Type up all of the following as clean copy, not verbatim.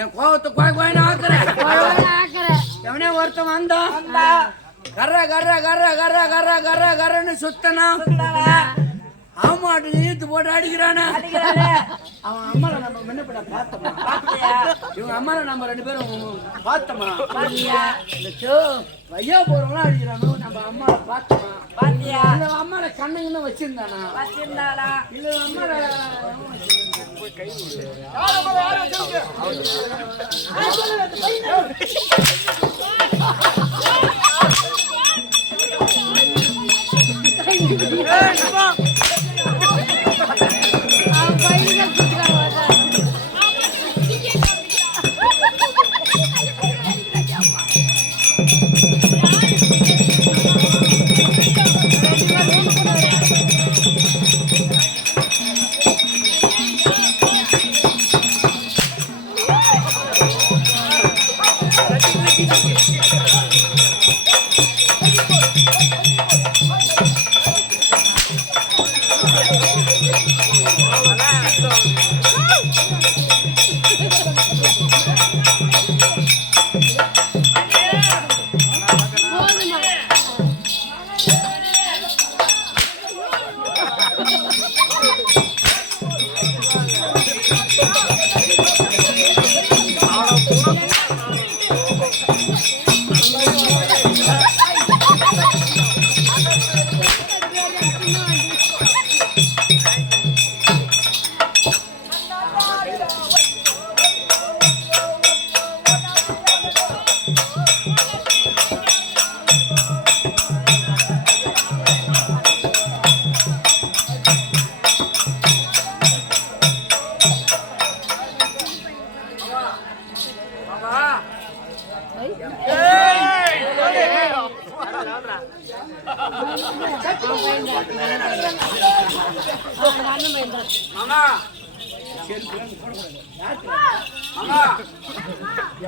என் கோவத்தை கோயின்னு ஆக்குறேன். எவனே ஒருத்தன் வந்தா கர்ற கர்ற கர்ற கர்ற கர்ற கர்ற கர்றன்னு சுத்தனா ஆமாட்டு இழுத்து போட்டு அடிக்கிறானே. அவன் அம்மாவை நம்ம முன்னப்பட பார்த்தோமா? இவங்க அம்மாவை நம்ம 2 பேரும் பார்த்தோமா? ஐயா போறவங்களாம் அடிக்கிறானோ நம்ம அம்மாவை பார்த்தோமா? அம்மாவை கண்ணுங்கன்னு வச்சிருந்தானா? இல்ல அம்மாவை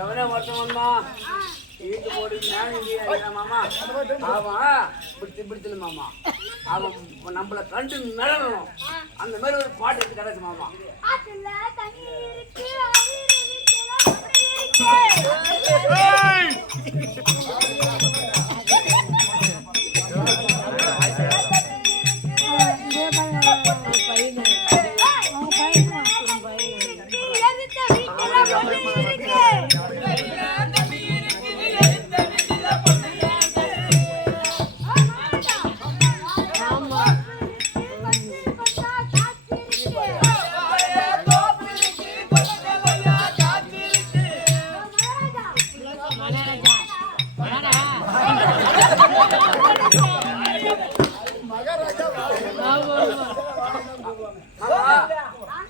எவனே ஒருத்தன் வந்தா ஈட்டு போடு மாமா அவன் பிடிச்சல மாமா அவன் நம்மளை கண்டு மிளகணும். அந்த மாதிரி ஒரு பாட்டு எடுத்து கிடைச்சு மாமா.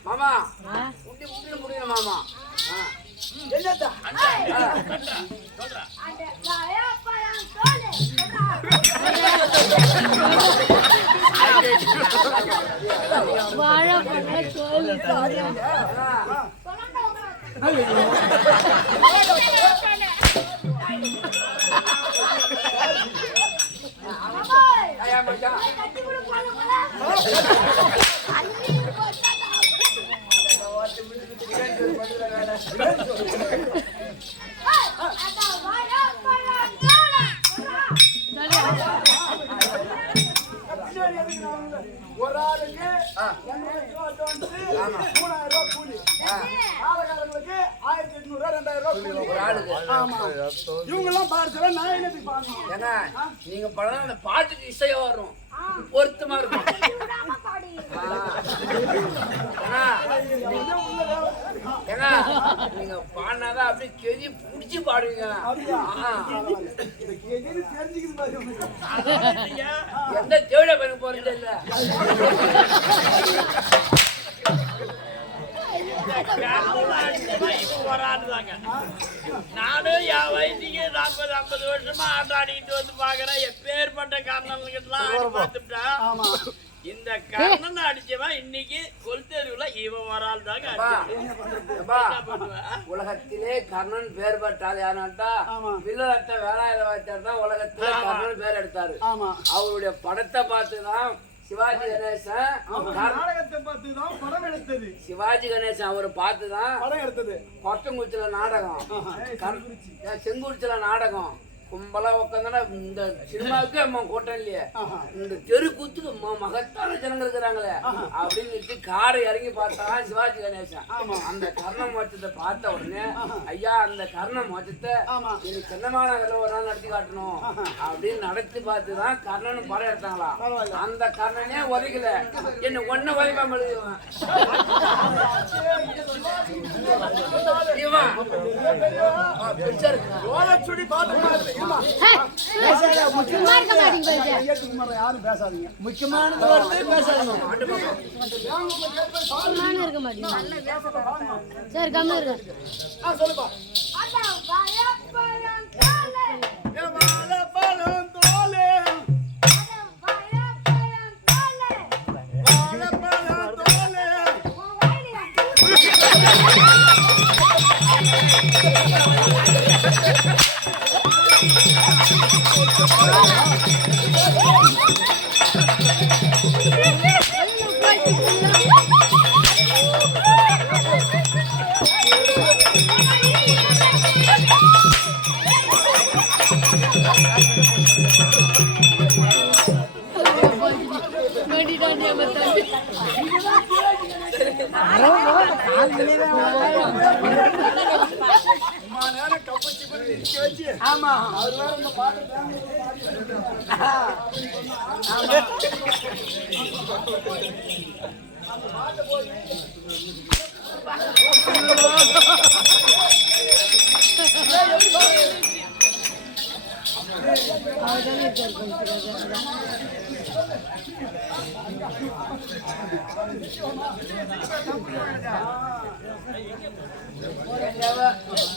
மாமா உண்டி உண்டி முடியல மாமா. என்னடா ஒரு ஆளுக்கு 3000 ரூபாய் கூலி, ஆளுக்காரங்களுக்கு 1800 2000 ரூபாய். இவங்க எல்லாம் பார்த்து நான் என்னத்துக்கு பாக்கணும்? ஏன்னா நீங்க படம் அந்த பாட்டுக்கு இசையா வரும், பொருத்தமா இருக்கும். ஏன்னா நீங்க பாடினாதான் அப்படியே கெதி புடிச்சு பாடுவீங்க. எந்த தேவையா பண்ண போறது இல்ல. நானும் என் வயசுக்கு 40-50 வருஷமா ஆட்டாடிக்கிட்டு வந்து பாக்குறேன். எப்பேற்பட்ட காரணம் பார்த்துட்டேன். இந்த கர்ணன் அடிச்சவன் இன்னைக்கு கொல்தெருவுல இவன் வரால் தாங்க. உலகத்திலே கர்ணன் பேர் பெற்றால் யாருன்னாட்டா வில்லத்த வேலாயுத வாத்தியார் தான் உலகத்திலே கர்ணன் பேர் எடுத்தாரு. அவருடைய படத்தை பார்த்துதான் சிவாஜி கணேசன் நாடகத்தை பார்த்துதான் படம் எடுத்தது. சிவாஜி கணேசன் அவரை பார்த்துதான் படம் எடுத்தது. கொட்டங்குச்சில நாடகம், செங்குச்சில நாடகம், கும்பலா உட்காந்தா இந்த சினிமாவுக்கு அம்மா கூட்டம் இல்லையே, இந்த தெருக்கூத்துக்கு மகத்தான ஜனங்க இருக்கிறாங்களே அப்படின்னு காரை இறங்கி பார்த்தா சிவாஜி கணேசன் அந்த கர்ண மோட்சத்தை பார்த்த உடனே, ஐயா அந்த கர்ண மோட்சத்தை நீங்க சின்னமாநகர்ல ஒரு நாள் நடத்தி காட்டணும் அப்படின்னு நடத்தி பார்த்துதான் கர்ணன் படம் எடுத்தாங்களா. அந்த கர்ணனே உதைக்கல, என்ன ஒன்ன உதைக்காம எழுதுவேன். முக்கியமானது வருது பேசாதீங்க. இருக்க மாட்டீங்க. சரி கம்மி இருக்கு. சொல்லுப்பா. ஆமா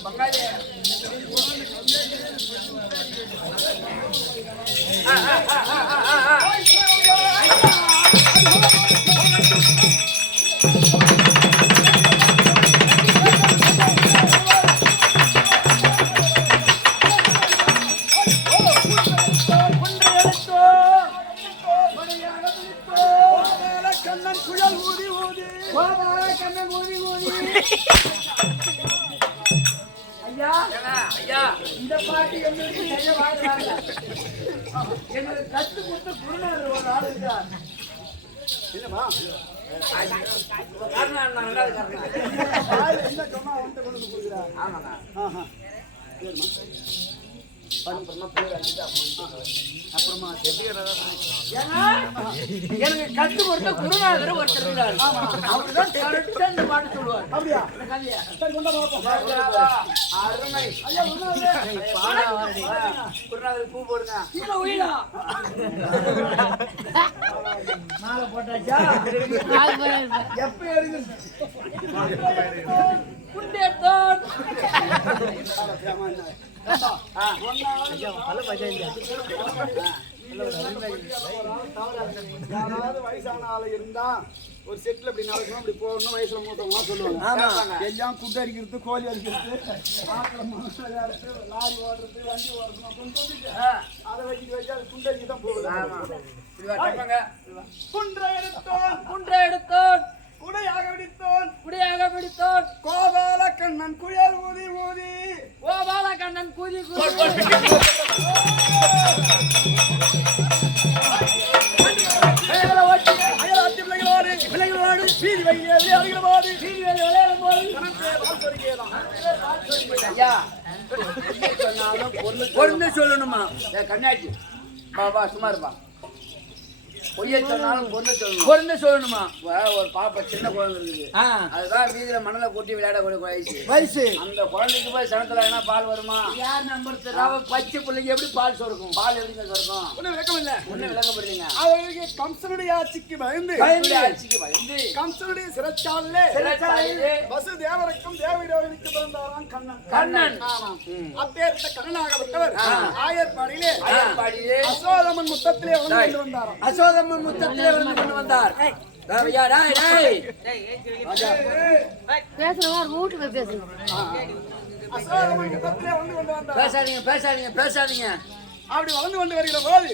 பங்காளி இந்த பாட்டு எங்களுக்கு கத்து கொடுத்த குருநாதர் ஒரு ஆள் இருக்கார். இல்லமா எனக்கு கத்து கொடுத்த குருநாதர் ஒருத்தர் இருந்தார். அவர்தான் கரெக்டா இந்த பாட்டு சொல்லுவார். அப்படியா? அருமை. குருநாதர் பூ போடுங்க. மாலை போட்டாச்சா? எப்ப எடுங்க யாராவது வயசான ஆளு இருந்தா ஒரு செட்ல இப்படி நடக்கணும் இப்படி போகணும் வயசுல மூத்தவங்க சொல்லுவாங்க எல்லாம் குண்டு அடிக்கிறது கோழி அடிக்கிறது லாரி ஓடுறது வண்டி ஓடுறது அப்படின்னு சொல்லிட்டு அதை வச்சு அது குண்டு அடிக்க தான் போகுது குன்றை எடுத்தோன் குடையாக விடித்தோன் கோபால கண்ணன் குயல் ஊதி ஊதி கோபால கண்ணன் கூதி பிள்ளைகளோடு வீதி விளையாடுகளோடு ஐயா பொண்ணு சொல்லணுமா கண்ணாச்சி பாபா சும்மா இருப்பா பொய்ய சொன்னாலும் பொண்ணு சொல்லணுமா ஒரு பாப்பா சின்ன குழந்தை இருக்குது அதுதான் வீதியில மணலை கொட்டி விளையாடக்கூடிய வயசு அந்த குழந்தைக்கு போய் சனத்துல என்ன பால் வருமா யார் நம்பர் பச்சை பிள்ளைக்கு எப்படி பால் சுரக்கும் பால் எப்படிங்க சுரக்கும் ஒன்னும் விளக்கம் இல்ல ஒன்னும் விளக்கப்படுறீங்க அவர்களுக்கு கம்சனுடைய ஆட்சிக்கு பயந்து கம்சனுடைய சிறைச்சாலையிலே வசுதேவருக்கும் தேவதேவனுக்கு பிறந்தாராம் கண்ணன் அப்பேற்பட்ட கண்ணனாகப்பட்டவர் ஆயர்பாடியிலே அசோதமன் முத்தத்திலே வந்து வந்தாராம் அசோதமன் முத்தத்திலே வந்து கொண்டு வந்தார் பேசுறவா வீட்டு போய் பேசுங்க அசோதமன் முத்தத்திலே வந்து கொண்டு வந்தார் பேசாதீங்க அப்படி வளர்ந்து கொண்டு வருகிற போது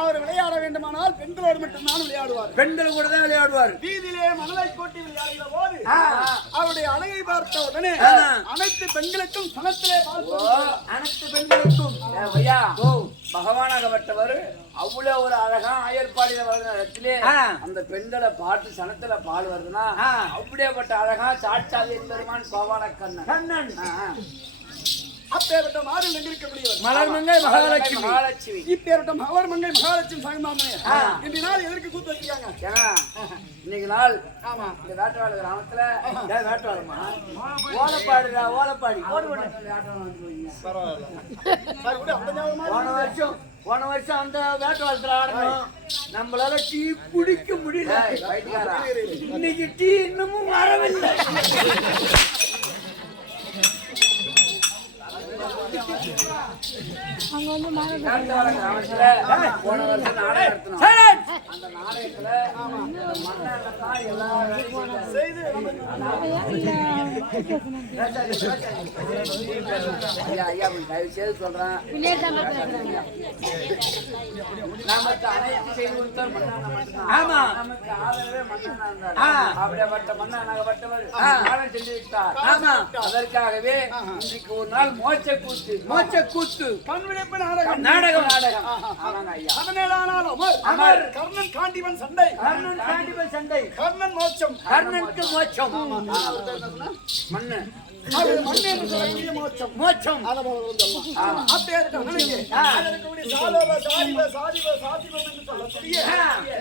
அவர் விளையாட வேண்டுமானால் பெண்களோடு மட்டும்தான் விளையாடுவார் பெண்கள் கூட தான் விளையாடுவார் வீதியிலே மணலை கொட்டி விளையாடுகிற போது அவருடைய அழகை பார்த்த உடனே அனைத்து பெண்களுக்கும் சனத்திலே அனைத்து பெண்களுக்கும் பகவானாகப்பட்டவர் அவ்வளவு ஒரு அழகா ஆயர்பாடியில வருகிற இடத்திலே அந்த பெண்களை பார்த்து சனத்துல பால் வருதுன்னா அப்படியேப்பட்ட அழகா சாட்சாதி பெருமான் கோபால கண்ணன் அப்பேற்பட்ட மாதம் எங்கிருக்கக்கூடியவர் மலர்மங்கை மகாலட்சுமி இப்பேற்பட்ட மலர்மங்கை மகாலட்சுமி சாமிமாமனே இந்த நாள் எதற்கு கூத்து வச்சிருக்காங்க இன்னைக்கு நாள் ஆமா இந்த வேட்டவாடு கிராமத்துல வேட்டவாடுமா ஓலப்பாடி போன வருஷம் அந்த வேட்டவாளத்துல ஆடணும் நம்மளால டீ குடிக்க முடியல இன்னைக்கு டீ இன்னமும் வரவில்லை அங்க வந்து போன வருஷம் நாடகம் நடத்தணும் அந்த நாடகத்துல மண்ணெல்லாம் எல்லாம் செய்து ஐயா தயவு செய்து சொல்றேன் நமக்கு அனைத்து செய்து கொடுத்தால் மண்ணான மட்டும்தான் நமக்கு ஆதரவே மண்ணானா இருந்தார் அப்படிப்பட்ட மண்ணானாகப்பட்டவர் நாடகம் சென்று விட்டார் அதற்காகவே இன்றைக்கு ஒரு நாள் மோட்ச கூத்து கண்விழிப்பு நாடகம் 17 அமர் கர்ணன் காண்டிவன் சண்டை கர்ணன் மோட்சம் கர்ணனுக்கு மோட்சம் மண்ணு மோட்சம்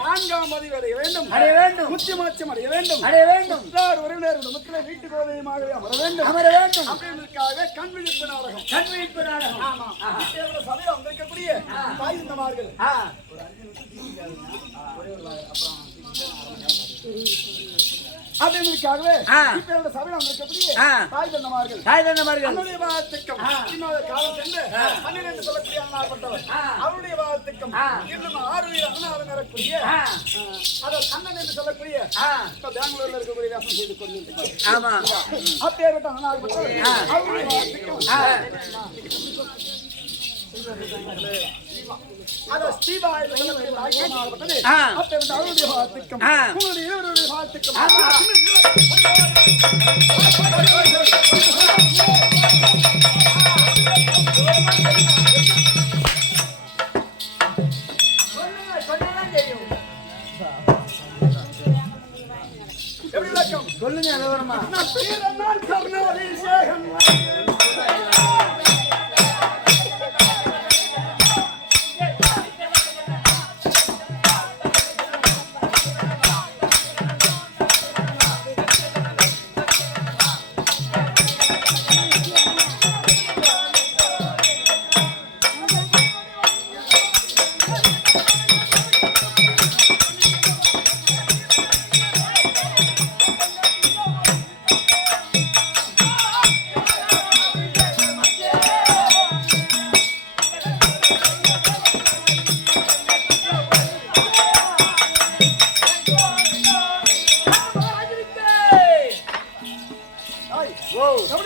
நான்காம் பதிவு அடைய வேண்டும் முத்தி மோட்சம் அடைய வேண்டும் உறவினர் மக்களை வீட்டு கோதையுமாகவே அமர வேண்டும் அப்படின்றதுக்காக கண்விழிப்பு நாடகம் சபையில் வந்திருக்கக்கூடிய தாய்ந்தமார்கள் அப்படின்றதுக்காகவே சபையில் வந்திருக்கக்கூடிய தாய் தந்தமார்கள் அவருடைய பாகத்துக்கும் இன்னொரு காலம் சென்று 12 சொல்லக்கூடிய ஆனாப்பட்டவர் அவருடைய பாகத்துக்கும் இன்னும் 6 உயிர் அண்ணாவில் வரக்கூடிய அதை கண்ணன் என்று சொல்லக்கூடிய இப்ப பெங்களூர்ல இருக்கக்கூடிய வேஷம் செய்து கொண்டிருக்கிறார் அப்பேற்பட்ட அண்ணாப்பட்டவர் அவருடைய பாகத்துக்கும் அவருடைய பாகத்துக்கும் உங்களுடைய இருவருடைய பாகத்துக்கும் சொல்லுங்க விவரமா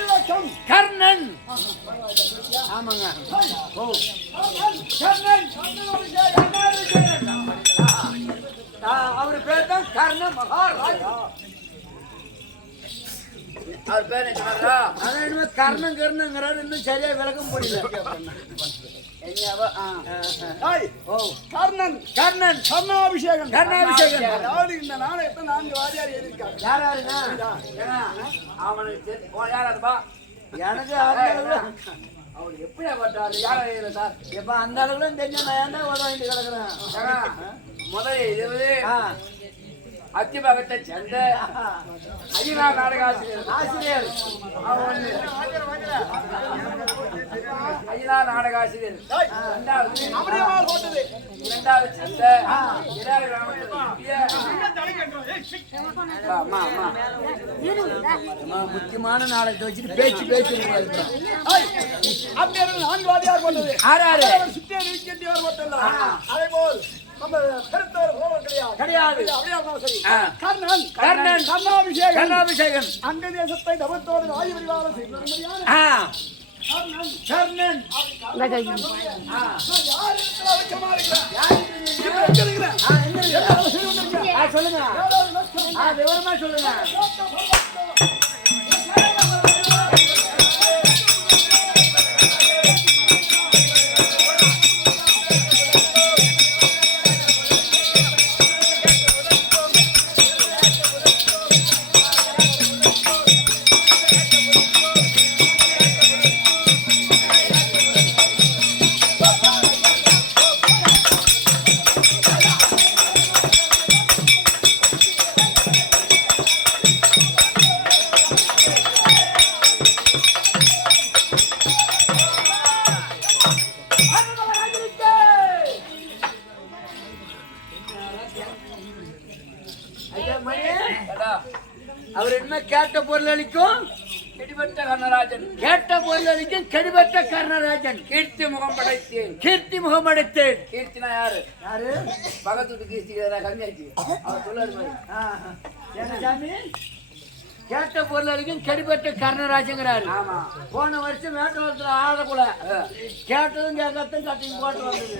விளக்கம் கர்ணன். ஆமாங்க. ஓ கர்ணன். அவர் பேர் தான் கர்ண மகாராஜா. அவர் பேர் என்ன? அதான் கர்ணன் கர்ணங்கிறாரு. இன்னும் சரியா விளக்கம் புரியல. கர்ணன் கர்ணன் கர்ணாபிஷேகம் கர்ணாபிஷேகம். அதாவது இந்த நாடகத்தை 4 வாரியார் எழுதியிருக்காங்க. யாராருங்க? அவனுக்கு யாராருப்பா? எனக்கு அவரு எப்படி பட்டாரு? யாரா சார்? எப்ப அந்த அளவுல தெரிஞ்ச நான் ஏன் தான் வாங்கிட்டு கிடக்குறேன். முதலில் அத்திபகத்தை சேர்ந்த ஐயனார் நாடக ஆசிரியர் ஐயனார் நாடக ஆசிரியர். இரண்டாவது சேர்ந்த முக்கியமான நாடகத்தை வச்சுட்டு பேச்சு பேச்சு கர்ணாபிஷேகம். அங்க தேசத்தை தவத்தோடு வாயு பரிவாரம் கர்ணன் சொல்லுங்க. விவரமா சொல்லுங்க. அவர் என்ன கேட்ட பொருள் அளிக்கும் கெடிபட்ட கர்ணராஜன். கேட்ட பொருள் அளிக்கும் கெடிபட்ட கர்ணராஜன். கீர்த்தி முகம் படைத்தேன். கீர்த்தி முகம் படைத்தேன். கீர்த்தினா யாரு? யாரு? பகத்துக்கு கீர்த்தி கம்மியாச்சு. அவர் சொல்லாரு சாமி. கேட்ட பொருள் அளிக்கும் கெடிபட்ட கர்ணராஜங்கிறாரு. ஆமா. போன வருஷம் வேட்டவரத்துல ஆடக்குள்ள கேட்டதும் கேட்கறதும் கட்டிங் போட்டு வந்தது.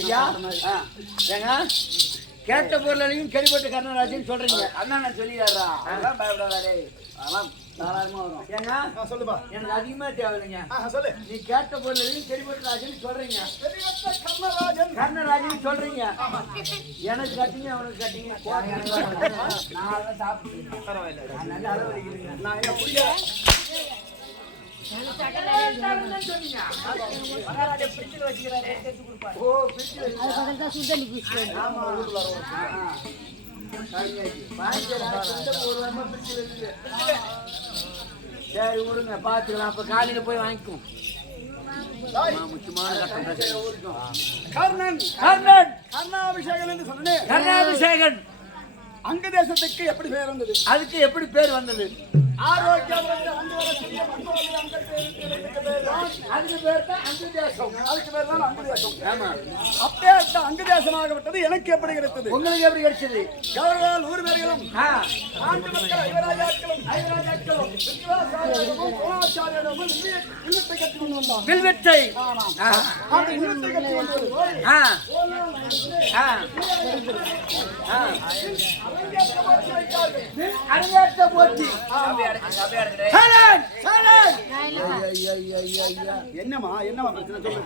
ஐயா ஏங்க கேட்ட பொருளையும் கெடிபட்ட கர்ணராஜன் சொல்றீங்க. அண்ணா சொல்லிடுறா. அதெல்லாம் பயப்படாதே. அதெல்லாம் தாராளமா வரும். ஏங்க சொல்லுப்பா. எனக்கு அதிகமா தேவையில்லைங்க. சொல்லு. நீ கேட்ட பொருளையும் கெடிபட்ட ராஜன் சொல்றீங்க. கர்ணராஜன் சொல்றீங்க. எனக்கு கட்டிங்க அவனுக்கு கட்டிங்க. நான் சாப்பிட்டு பரவாயில்ல. நல்ல அளவழிக்கிறீங்க. நான் என்ன புரிய சரி விடுங்க பாத்துக்கலாம். அப்ப காலையில போய் வாங்கிக்கும். முக்கியமான கர்ணன் கர்ணன் கர்ணாபிஷேகன் என்று சொன்னேன். கர்ணாபிஷேகன் அங்க தேசத்துக்கு எப்படி பேர் வந்தது? அதுக்கு எப்படி பேர் வந்தது? ஆரோக்கியம் அதுக்கு பேர் தான் அங்கு தேசம். அதுக்கு பேர் தான் அங்கு தேசம். ஆமா. அப்பேற்பட்ட அங்கு தேசமாக விட்டது எனக்கு எப்படி கிடைத்தது? உங்களுக்கு எப்படி கிடைச்சது? கௌரவால் 100 பேர்களும் ஆண்டு மக்கள் ஐவராஜாக்களும் விக்ராசாரியரும் கோணாச்சாரியரும் இல்லத்தை கட்டி கொண்டு வந்தார். வில்வெட்டை. ஆமா. அந்த இல்லத்தை கட்டி கொண்டு வந்து அரங்கேற்ற போட்டி. என்னமா என்னமா பிரச்சனை சொல்லு.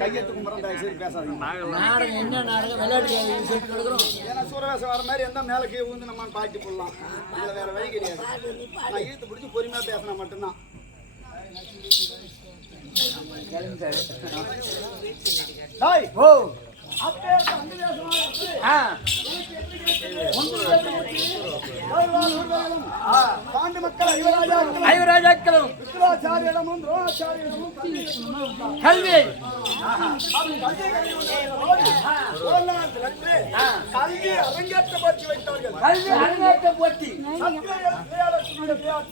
கையெழுத்து கும்பிட்றேன். சரி பேசாதீங்க. நாடகம் என்ன நாடகம்? விளையாட்டு ஏன்னா சூரவேசம் வர மாதிரி எந்த மேலே கீழே வந்து நம்ம பாய்ச்சி போடலாம். அதில் வேற வழி கிடையாது. நான் இழுத்து பிடிச்சி பொறுமையாக பேசினா மட்டும்தான். பாண்டு மக்கள் ஐவராஜாக்களும் ஐவராஜாக்களும் விக்ராச்சாரியடமும் துரோணாச்சாரியடமும் கல்வி கல்வி அரங்கேற்ற போட்டி வைத்தார்கள். கல்வி அரங்கேற்ற போட்டி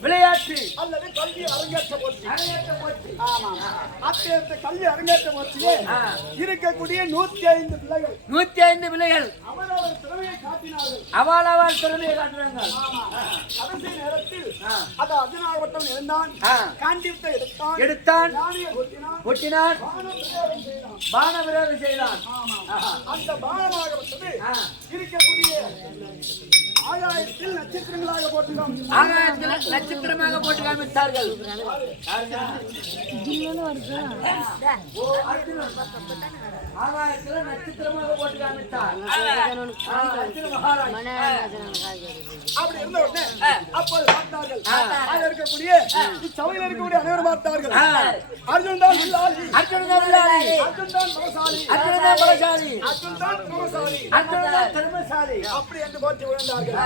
விளையாட்டு அல்லது கல்வி அரங்கேற்ற போட்டி. அரங்கேற்ற போட்டி ஆமா, அப்பேற்பட்ட கல்வி அரங்கேற்ற போட்டியே இருக்கக்கூடிய 105 பிள்ளைகள் 105 பிள்ளைகள் அவரவர் திறமையை காட்டினார்கள். அவள் திறமையை காட்டுறாங்க. கடைசி நேரத்தில் அது அர்ஜுனாவட்டம் இருந்தான், காண்டியத்தை எடுத்தான், யானையை கொட்டினான், பான விரோதம் செய்தான். அந்த பானமாகப்பட்டது இருக்கக்கூடிய ஆகாயத்தில் நட்சத்திரங்களாக போட்டுதான் ஆகாயத்தில் நட்சத்திரமாக போட்டு காமித்தார்கள். ஆகாயத்தில் நட்சத்திரமாக போட்டு காமித்தார் அர்ஜுன மகாராஜ். அப்படி இருந்த உடனே அப்போது பார்த்தார்கள். அதில் இருக்கக்கூடிய சபையில் இருக்கக்கூடிய அனைவரும் பார்த்தார்கள். அர்ஜுன் தான் வில்லாளி, அர்ஜுன் தான் வில்லாளி, அர்ஜுன் தான் பலசாலி, அர்ஜுன் தான் பலசாலி, அர்ஜுன் தான் திறமசாலி, அர்ஜுன் தான் திறமசாலி அப்படி என்று போற்றி உணர்ந்தார்கள்.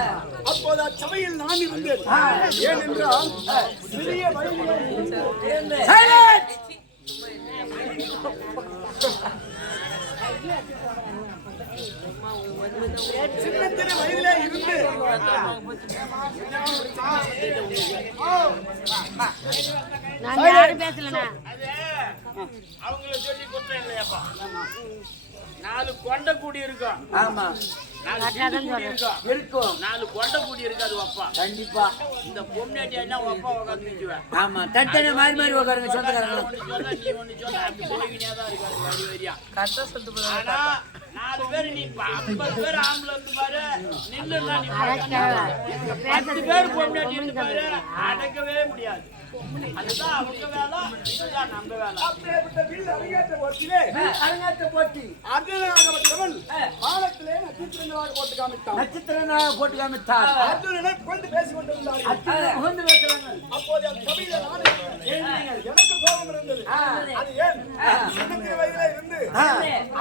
அப்போது அச்சபையில் நான் இருந்தேன். ஏனென்றால் சிறிய வயதிலே சின்ன சின்ன வயதிலே இருந்து நான் யாரும் பேசலண்ணா. அவங்கள சொல்லி குற்றம் இல்லையாப்பா. 4 கொண்ட கூடி இருக்கும். ஆமா, 4 சின்ன கூடி இருக்கும். இருக்கும். 4 கொண்ட கூடி இருக்காது அப்பா. கண்டிப்பா இந்த பொம்னாட்டி என்ன அப்பா உட்காந்து நிச்சுவேன். ஆமா, தட்டனை மாறி மாறி உட்காருங்க சொந்தக்காரங்க. நீ ஒண்ணு சொல்ல அப்படி சொல்லிக்கினே தான் இருக்காரு வரி வரியா. ஆனா 4 பேர் நீ 50 பேர் ஆம்பளை வந்து பாரு நின்னுனா நீ 10 பேர் பொம்னாட்டி இருந்து பாரு அடக்கவே முடியாது. அதுதான் அவங்க வேலை, இதுதான் நம்ம வேலை. அப்பேற்பட்ட வில் அரங்கேற்ற போட்டியிலே அரங்கேற்ற போட்டி அர்ஜுனாகப்பட்டவன் வானத்திலே நட்சத்திரங்களாக போட்டு காமித்தான். நட்சத்திரனாக போட்டு காமித்தார். அர்ஜுனனை புகழ்ந்து பேசிக் கொண்டிருந்தார்கள். அர்ஜுனன் புகழ்ந்து பேசுறாங்க. அப்போது அந்த சபையிலே நான் எனக்கு கோபம் இருந்தது. அது ஏன் சின்ன வயதிலே இருந்து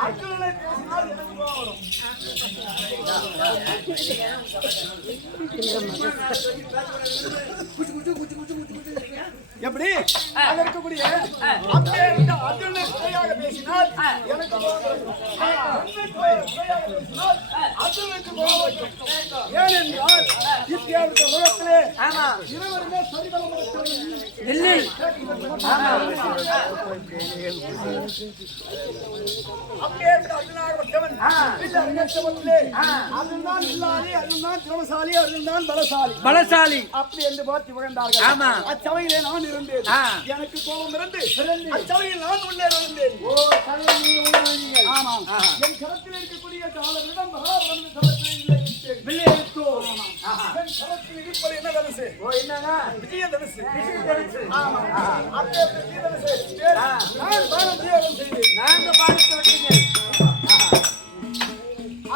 அர்ஜுனனை பேசினால் எனக்கு கோபம் வரும். எப்படி அங்க இருக்கக்கூடிய அப்பேற்பட்ட அர்ஜுனனை சுவையாக பேசினால் எனக்கு கோபம் வரும். சுவையாக பேசினால் அர்ஜுனனுக்கு கோபம் வரும். ஏனென்றால் இப்பேற்பட்ட உலகத்திலே இருவருமே சரிபலமற்றவர்கள் இல்லை. அப்பேற்பட்ட அர்ஜுனாகப்பட்டவன் வில் அரங்கேற்றத்திலே அர்ஜுன்தான் வில்லாளி, அர்ஜுன்தான் திறமசாலி, அர்ஜுன்தான் பலசாலி, பலசாலி அப்படி என்று பார்த்து புகழ்ந்தார்கள். ஆமா. அச்சபையிலே நான் இருந்தேன். எனக்கு கோபம் இருந்து அச்சபையில் நான் உள்ளே இருந்தேன். ஆமாம், என் கரத்தில் இருக்கக்கூடிய காலங்களிடம் மகாபாரத கரத்தில் இல்லை வில்லை எடுத்தோ. என் கரத்தில் இருப்பது என்ன தனுசு? என்னங்க விஜய தனுசு. தனுசு. ஆமாம், அப்பேற்பட்ட விஜய தனுசை நான் பானம் பிரயோகம் செய்தேன். நாங்க பாடத்தை விட்டீங்க.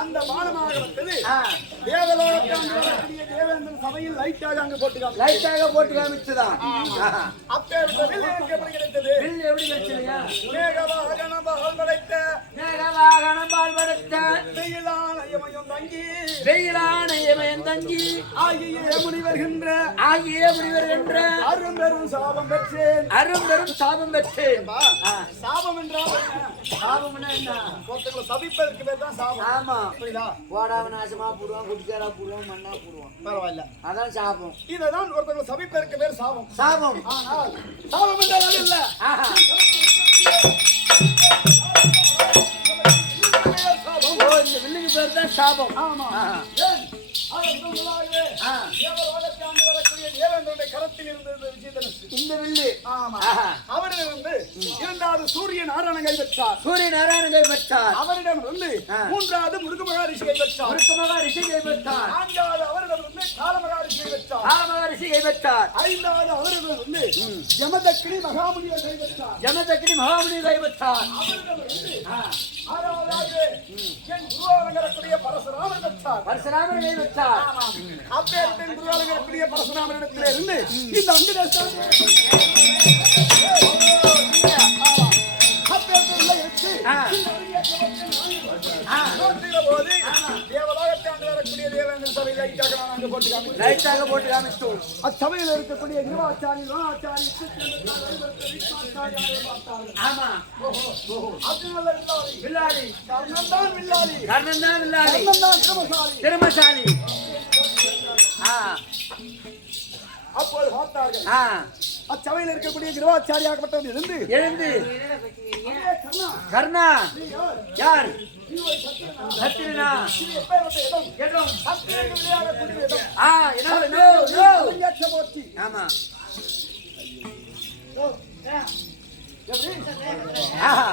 அந்த பானமாக வந்தது தேவலோகத்தில் வரக்கூடிய தேவேந்திரன் சபையில் லைட்டாக அங்கு போட்டுக்காங்க. லைட்டாக போட்டு காமிச்சுதான். அப்பேற்பட்ட வில் எனக்கு எப்படி கிடைத்தது? வில் எப்படி வச்சிருக்கீங்க? மேகவாகனபால் படைத்த மேகவாகனம் பால் படைத்த வெயிலான இமயம் தங்கி வெயிலான இமயம் தங்கி ஆகிய முனிவர்கின்ற அரும்பெரும் சாபம் பெற்றேன். அரும்பெரும் சாபம் பெற்றேன். சாபம் என்றால் என்ன? சாபம்னா என்ன? ஒருத்தங்களை சபிப்பதற்கு பேர் தான் சாபம். ஆமா, புரியுதா? போடாம நாசமா போடுவான், குடிக்காரா போடுவான், மண்ணா போடுவான். பரவாயில்ல, அதான் சாபம். இதுதான் ஒருத்தங்களை சபிப்பதற்கு பேர் சாபம். சாபம். ஆனால் சாபம் என்றால் அது இல்ல. ஆஹா. சாபம். ஓ, இந்த வில்லுக்கு பேர் தான் சாபம். ஆமா. ஏன்? அதன் முதலாகவே தேவலோகத்தாண்டு வரக்கூடிய தேவேந்திரனுடைய கரத்தில் இருந்தது விஜயதனுசு. இந்த வில்லு. ஆமா. அவரிடமிருந்து இரண்டாவது சூரிய நாராயணன் கைப்பற்றார். சூரிய நாராயணனை பெற்றார். அவரிடமிருந்து மூன்றாவது முருக மகாரிஷி கைப்பற்றார். முருக்கமகா ரிஷியை பெற்றார். நான்காவது அவரிடமிருந்து கால மகாரிஷி கைப்பற்றார். ஆமகா ரிஷியை பெற்றார். ஐந்தாவது அவரிடமிருந்து ஜமதக்கினி மகாமுனியை கைப்பற்றார். ஜமதக்கினி மகாமுனியை கைப்பற்றார். அவரிடமிருந்து ஆறாவதாக என் குருவாலங்கரக்கூடிய பரசுராமன் பெற்றார். பரசுராமனை கைப்பற்றார். அப்பேற்பட்ட குருவாலங்கரக்கூடிய பரசுராமனிடத்திலே இருந்து இந்த அங்கு போது தேவலோகத்தை அங்கு வரக்கூடிய தேவேந்திர சபையில் லைட்டாக நான் அங்கே போட்டு காமிக்கிறேன். லைட்டாக போட்டு காமித்தோம். அச்சபையில் இருக்கக்கூடிய கிருவாச்சாரி ரோணாச்சாரி ஆமா. அதனால வில்லாளி கர்ணன் தான் வில்லாளி, கர்ணன் தான் வில்லாளி, கர்ணன் தான் திறமசாலி. திறமசாலி. அப்போது பார்த்தார்கள் ஆ அச்சபையில் இருக்கக்கூடிய கிருவாச்சாரியாகப்பட்டவன் எழுந்து எழுந்து கர்ணா கர்ணா நீ யார்? யார்? நீ ஒரு சத்திரனா? சத்திரனா? இது எப்பேற்பட்ட இடம்? இடம். சத்திரர்கள் விளையாடக்கூடிய இடம். என்ன? No no. அரங்கேற்ற மூர்த்தி. ஆமா. எப்படி? ஆஹா.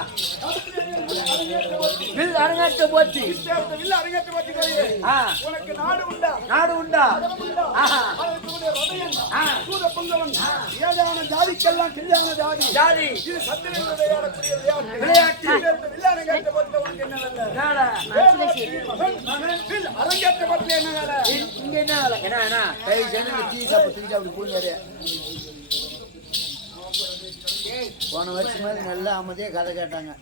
அரங்கேற்ற மூர்த்தி. வில் அரங்கேற்ற போச்சு. இப்பேற்பட்ட வில்ல அரங்கேற்ற மூர்த்தி கையே. ஆ உனக்கு நாடு உண்டா? நாடு உண்டா? உலகம் உண்டா? ஆஹா. அதற்கு உடைய ரதயன், ஆ. சூத பொங்கவன், ஏதான ஜாதிக்கெல்லாம் கல்யாண ஜாதி. ஜாதி இது சத்திரர்கள் விளையாடக்கூடிய விளையாட்டு. விளையாட்டு. இப்பேற்பட்ட வில்ல அரங்கேற்ற மூர்த்தி உனக்கு என்ன வேலை? நாடா. மகன் வில் அரங்கேற்ற மூர்த்தி என்ன வேலை? இங்க என்ன வேலை? என்ன தயவு செய்து டீ சாப்பிட்டு அப்படி போனாரு. போன வருஷம் மாதிரி நல்லா அமைதியா கதை கேட்டாங்க.